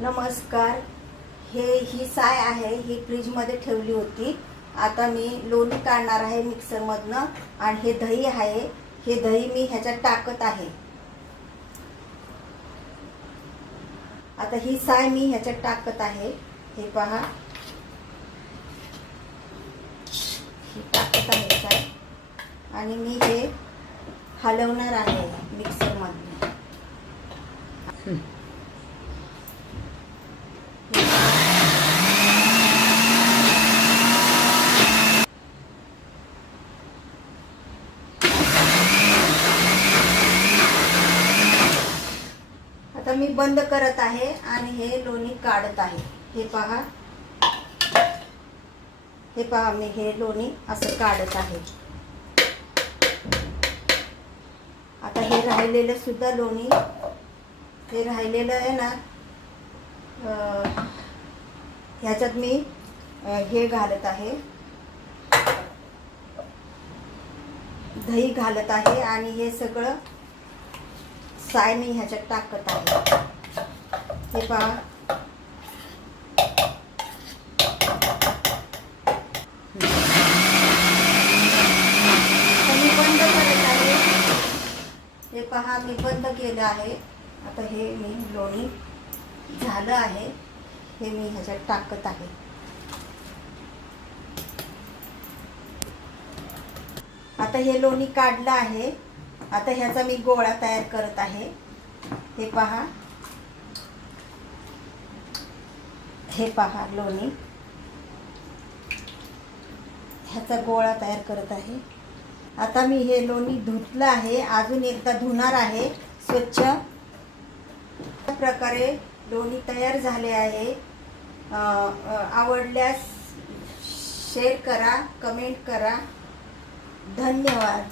नमस्कार. ही साय आहे, ही फ्रीजमध्ये ठेवली होती. आता मी लोणी काढणार आहे मिक्सरमधनं. आणि हे दही आहे, हे दही मी ह्याच्यात टाकत आहे. आता ही साय मी ह्याच्यात टाकत आहे. हे पहा, ही टाकत आहे साय. आणि मी हे हलवणार आहे मिक्सरमधनं. आता मी बंद करत आहे आणि हे लोणी काढत आहे. हे पहा, हे पहा, मी हे लोणी असं काढत आहे. आता हे राहिलेलं सुद्धा लोणी, हे राहिलेलं आहे ना, ह्याच्यात मी हे घालत आहे, दही घालत आहे. आणि हे सगळं साय मी ह्याच्यात टाकत आहे. हे पहा, मी बंद करत आहे. हे पहा, मी बंद केलं आहे. आता हे मी लोणी झालं आहे, हे मी ह्याच्यात टाकत आहे. आता हे लोणी काढलं आहे. आता ह्याचा मी गोळा तयार करत आहे. हे पहा, हे पहा लोणी, ह्याचा गोळा तयार करत आहे. आता मी हे लोणी धुतलं आहे, अजून एकदा धुणार आहे स्वच्छ. अशा प्रकारे लोणी तयार झाले आहे. आवडल्यास शेअर करा, कमेंट करा. धन्यवाद.